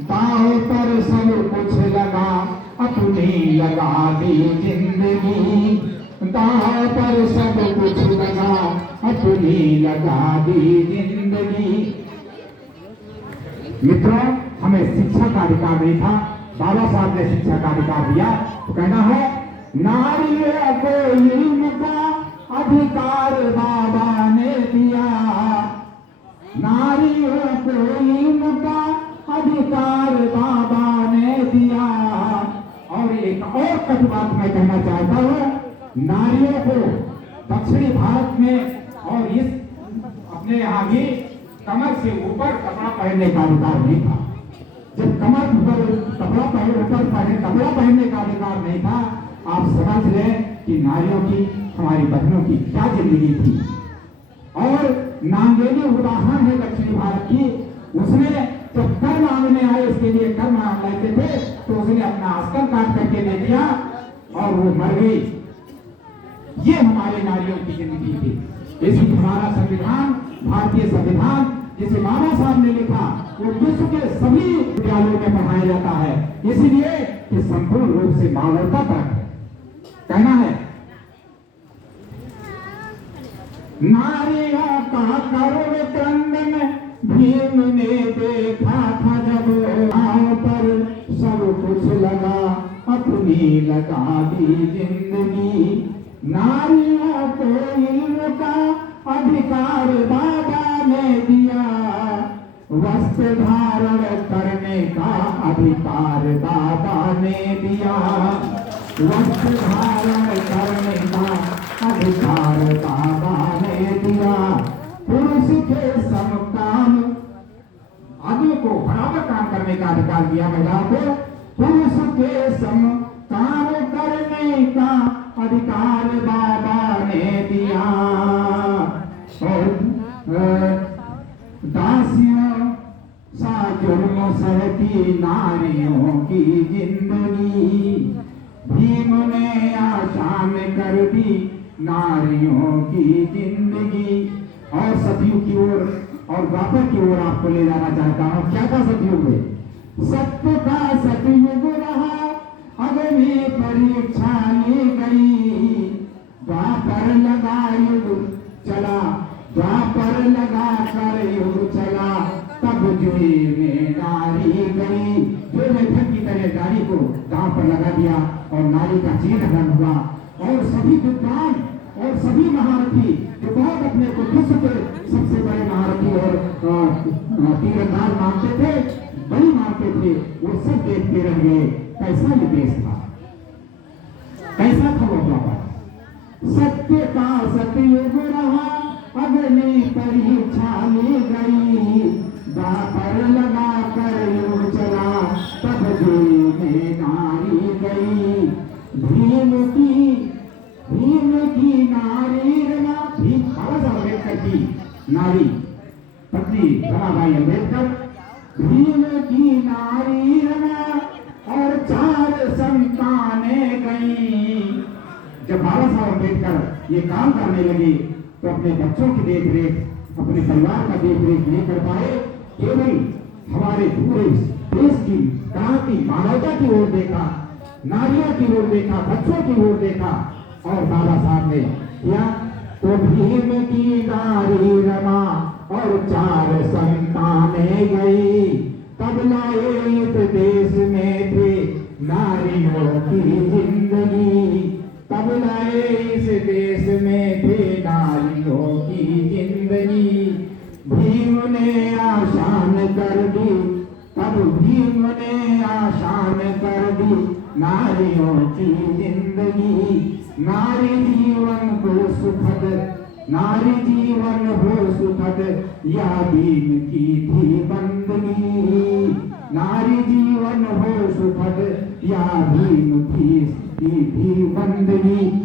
दांव पर सब कुछ लगा, अपनी लगा दी जिंदगी। दांव पर सब कुछ लगा, अपनी लगा दी जिंदगी। मित्रों, हमें शिक्षा का अधिकार नहीं था, बाबा साहब ने शिक्षा का अधिकार दिया। तो कहना है, नारियों को इल्म का अधिकार बाबा ने दिया। नारियों को इल्म का अधिकार बाबा ने दिया। और एक और कट बात मैं कहना चाहता हूं, नारियों को दक्षिणी भारत में और इस अपने यहाँ भी कमर से ऊपर कपड़ा पहनने का अधिकार नहीं था। जब कमर पर कपड़ा कपड़ा पहनने का अधिकार नहीं था, आप समझ लें कि नारियों की, हमारी बहनों की क्या जिंदगी थी। और नांगेली उदाहरण है दक्षिणी भारत की। उसने जब कर मांगने आए, इसके लिए कर मांग लेते थे, तो उसने अपना आस्तर काट करके दे दिया और वो मर गई। ये हमारे नारियों की जिंदगी थी। इसी हमारा संविधान, भारतीय संविधान जिसे बाबा साहब ने लिखा, वो विश्व के सभी विद्यालयों में पढ़ाया जाता है, इसलिए कि संपूर्ण रूप से मानवता पर कहना है। नारियों का करुण क्रंदन भीम ने देखा था, जब गांव पर सब कुछ लगा, अपनी लगा दी जिंदगी। नारियों को इल्म का अधिकार बाबा ने दिया, वस्त्र धारण करने का अधिकार बाबा ने दिया। वस्त्र धारण करने का अधिकार बाबा ने दिया। पुरुष के समकाम, आदमी को बराबर काम करने का अधिकार दिया महिलाओं को। पुरुष के सम काम करने का अधिकार बाबा ने दिया। और दासियों सा जुर्म सहती नारियों की जिंदगी, भीम ने आसान कर दी नारियों की जिंदगी। और सतयुग की ओर और द्वापर की ओर आपको ले जाना चाहता हूं। क्या था सतयुग में? सत्य का सतयुग रहा, अग्नि परीक्षा ली गई। द्वापर लगा युग चला, द्वापर लगा कर युग चला, तब जुए में नारी गई। जो लेखक की तरह नारी को दांव पर लगा दिया और नारी का चिन्ह बन हुआ। और सभी विद्वान और सभी महारथी जो बहुत अपने को विश्व के सबसे बड़े महारथी और तीरंदाज मानते थे, बड़ी मानते थे, वो सब देखते रह गए। कैसा ये देश था, कैसा था वो द्वापर। सत्य का सतयुग रहा, अग्नि परीक्षा ली गई। द्वापर लगा कर युग चला, तब जुए में नारी गई। भीम की नारी रमा, भीम बाबा साहब अम्बेडकर की नारी पत्नी रमाबाई अम्बेडकर। भीम की नारी रमा और 4 संतानें गई। जब बाबा साहब अम्बेडकर ये काम करने लगे, तो अपने बच्चों की देख रेख, अपने परिवार का देख रेख नहीं कर पाए। केवल हमारे पूरे देश की क्रांति, मानवता की ओर देखा, नारियों की ओर देखा, बच्चों की ओर देखा। और बाबा साहब ने किया तो भीम की नारी रमा और 4 संतानें गई। तब लाए इस देश में थे नारियों की जिंदगी। तब लाए इस देश में थे नारियों की जिंदगी। भीम ने आसान कर दी, तब भीम ने आसान कर दी नारियों की जिंदगी। नारी जीवन को सुखद, नारी जीवन हो सुखद, या भीम की थी बंदगी। नारी जीवन हो सुखद, या भीम की थी बंदगी।